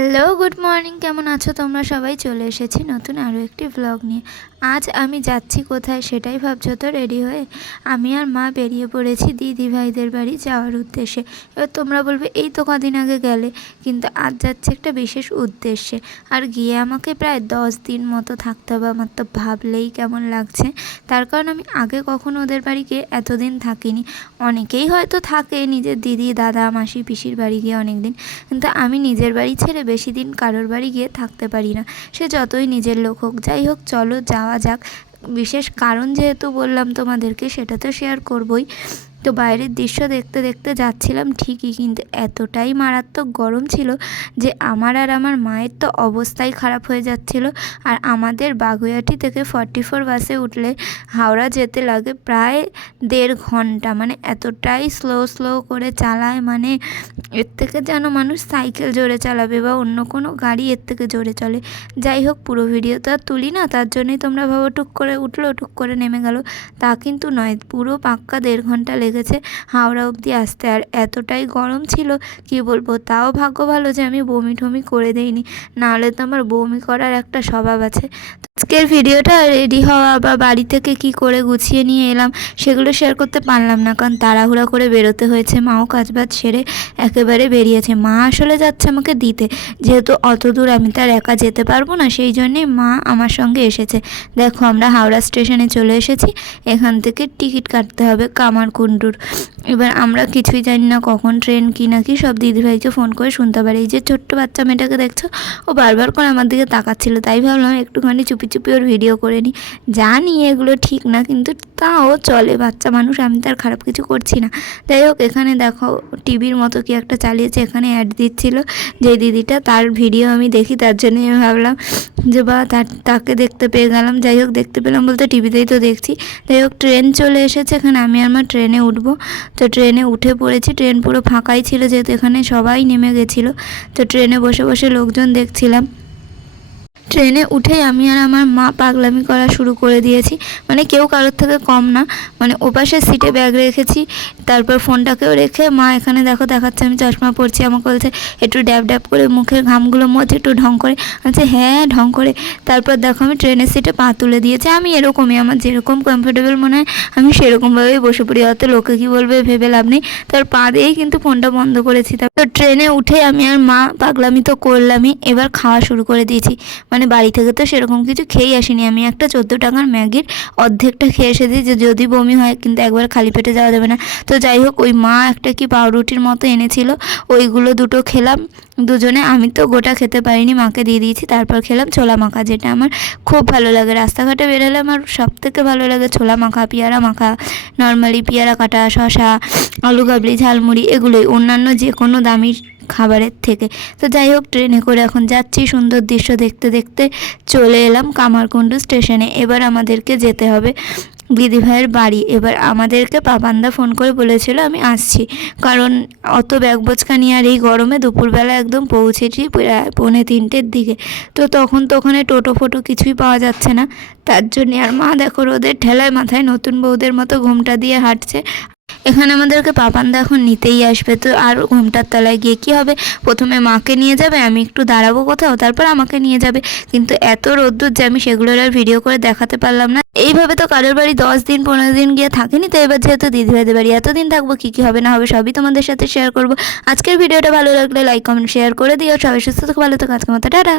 Hello, good morning. কেমন আছো? তোমরা সবাই চলে এসেছি নতুন আরও একটি ব্লগ নিয়ে। আজ আমি যাচ্ছি কোথায় সেটাই ভাবছ তো রেডি হয়ে? আমি আর মা বেরিয়ে পড়েছি দিদি ভাইদের বাড়ি যাওয়ার উদ্দেশ্যে। এবার তোমরা বলবে, এই তো কদিন আগে গেলে। কিন্তু আজ যাচ্ছে একটা বিশেষ উদ্দেশ্যে। আর গিয়ে আমাকে প্রায় দশ দিন মতো থাকতে হবে। আমার তো ভাবলেই কেমন লাগছে। তার কারণ আমি আগে কখনো ওদের বাড়ি গিয়ে এতদিন থাকিনি। অনেকেই হয়তো থাকে নিজের দিদি, দাদা, মাসি, পিসির বাড়ি গিয়ে অনেক দিন কিন্তু আমি নিজের বাড়ি ছেড়ে বেশি দিন কারোর বাড়ি গিয়ে থাকতে পারি না। সে যতই নিজের লোক হোক, যাই হোক, চলো, যাওয়া যাক। বিশেষ কারণ যেহেতু বললাম তোমাদেরকে, সেটা তো শেয়ার করবই। তো বাইরের দৃশ্য দেখতে দেখতে যাচ্ছিলাম ঠিকই, কিন্তু এতটাই মারাত্মক গরম ছিল যে আমার আর আমার মায়ের তো অবস্থাই খারাপ হয়ে যাচ্ছিল। আর আমাদের বাগুইয়াটি থেকে ফর্টি ফোর বাসে উঠলে হাওড়া যেতে লাগে প্রায় দেড় ঘণ্টা। মানে এতটাই স্লো স্লো করে চালায় মানে এর থেকে যেন মানুষ সাইকেল জোরে চালাবে বা অন্য কোনো গাড়ি এর থেকে জোরে চলে। যাই হোক, পুরো ভিডিও তো আর তুলি না, তার জন্যই তোমরা ভাবো টুক করে উঠল, টুক করে নেমে গেল। তা কিন্তু নয়, পুরো পাক্কা দেড় ঘণ্টা লেগেছে হাওড়া অবধি আসতে। আর এতটাই গরম ছিল, কি বলব, তাও ভাগ্য ভালো যে আমি বমি টমি করে দেইনি। নাহলে তো আমার বমি করার একটা স্বভাব আছে। আজকের ভিডিওটা রেডি হওয়া বা বাড়ি থেকে কি করে গুছিয়ে নিয়ে এলাম, সেগুলো শেয়ার করতে পারলাম না, কারণ তাড়াহুড়া করে বেরোতে হয়েছে, মাও কাজবাজ সেরে একেবারে বেরিয়েছে। মা আসলে যাচ্ছে আমাকে দিতে। যেহেতু অত দূর আমি তার একা যেতে পারব না, সেই জন্যে মা আমার সঙ্গে এসেছে। দেখো, আমরা হাওড়া স্টেশনে চলে এসেছি। এখান থেকে টিকিট কাটতে হবে কামারকুণ্ডুর। এবার আমরা কিছুই জানি না কখন ট্রেন কি না কি, সব দিদিভাইকে ফোন করে শুনতে পারি। এই যে ছোট্ট বাচ্চা মেয়েটাকে দেখছ, ও বারবার করে আমার দিকে তাকাচ্ছিল। তাই ভাবলাম একটুখানি চুপি চুপি ওর ভিডিও করে নিই। জানি এগুলো ঠিক না, কিন্তু তাও চলে বাচ্চা মানুষ, আমি তার খারাপ কিছু করছি না। যাই হোক, এখানে দেখো, টিভির মতো কি একটা চালিয়েছে, এখানে অ্যাড দিচ্ছিল যে দিদিটা তার ভিডিও আমি দেখি, তার জন্যই আমি ভাবলাম যে বা তার, তাকে দেখতে পেয়ে গেলাম। যাই হোক, দেখতে পেলাম বলতে টিভিতেই তো দেখছি। যাই হোক ট্রেন চলে এসেছে, এখানে আমি আমার ট্রেনে উঠব। তো ট্রেনে উঠে পড়েছি ট্রেন পুরো ফাঁকাই ছিল যেহেতু এখানে সবাই নেমে গেছিল। তো ট্রেনে বসে বসে লোকজন দেখছিলাম। ট্রেনে উঠেই আমি আর আমার মা পাগলামি করা শুরু করে দিয়েছি। মানে কেউ কারোর থেকে কম না। মানে ওপাশের সিটে ব্যাগ রেখেছি, তারপর ফোনটাকেও রেখে মা এখানে দেখো দেখাচ্ছে, আমি চশমা পরছি, আমাকে বলছে, একটু ড্যাব ড্যাব করে মুখের ঘামগুলো মধ্যে একটু ঢং করে। আচ্ছা হ্যাঁ ঢং করে। তারপর দেখো আমি ট্রেনের সিটে পা তুলে দিয়েছি। আমি এরকমই, আমার যেরকম কমফোর্টেবল মনে হয়, আমি সেরকমভাবেই বসে পড়ি। অত লোকে কী বলবে, ভেবে লাভ নেই। তার পা দিয়েই কিন্তু ফোনটা বন্ধ করেছি। তারপর ট্রেনে উঠে আমি আর মা পাগলামি তো করলামই, এবার খাওয়া শুরু করে দিয়েছি। মানে বাড়ি থেকে তো সেরকম কিছু খেয়েই আসিনি। আমি একটা চোদ্দ টাকার ম্যাগির অর্ধেকটা খেয়ে এসে দিই যে যদি বমি হয় কিন্তু একবার খালি পেটে যাওয়া যাবে না। তো যাই হোক, ওই মা একটা কি পাউরুটির মতো এনেছিল, ওইগুলো দুটো খেলাম। দুজনে, আমি তো গোটা খেতে পারিনি, মাকে দিয়ে দিয়েছি, তারপর খেলাম ছোলা মাখা, যেটা আমার খুব ভালো লাগে। রাস্তাঘাটে বেরোলে আমার সব থেকে ভালো লাগে ছোলা মাখা, পেয়ারা মাখা, নর্মালি পেয়ারা কাটা শশা আলু কাবলি ঝালমুড়ি, এগুলোই। অন্যান্য যে কোনো দামি খাবারের থেকে। তো যাই হোক, ট্রেনে করে এখন যাচ্ছি সুন্দর দৃশ্য দেখতে দেখতে। চলে এলাম কামারকুণ্ডু স্টেশনে। এবার আমাদেরকে যেতে হবে দিদিভাইয়ের বাড়ি। এবার আমাদেরকে পাপান্দা ফোন করে বলেছিল আমি আসছি। কারণ অত ব্যাগ বোচকা নিয়ে আর এই গরমে দুপুরবেলা একদম পৌঁছেছি প্রায় পৌনে তিনটের দিকে। তো তখন তো ওখানে টোটো ফোটো কিছুই পাওয়া যাচ্ছে না। তার জন্যে আর মা দেখো রোদের ঠেলায় মাথায় নতুন বউদের মতো ঘোমটা দিয়ে হাঁটছে। এখানে আমাদেরকে পাপান্দা এখন নিতেই আসবে, তো আর ঘুমটার তলায় গিয়ে কী হবে? প্রথমে মাকে নিয়ে যাবে, আমি একটু দাঁড়াবো কোথাও, তারপর আমাকে নিয়ে যাবে। কিন্তু এত রোদ্দুর যে আমি সেগুলোর আর ভিডিও করে দেখাতে পারলাম না। এইভাবে তো কারোর বাড়ি দশ দিন, পনেরো দিন গিয়ে থাকিনি, তো এবার যেহেতু দিদিভাইদের বাড়ি এতদিন থাকব, কী কী হবে না হবে সবই তোমাদের সাথে শেয়ার করব। আজকের ভিডিওটা ভালো লাগলে লাইক কমেন্ট শেয়ার করে দিও। সবাই সুস্থ থাকো, ভালো থাকো, আজকের মতো, টাটা।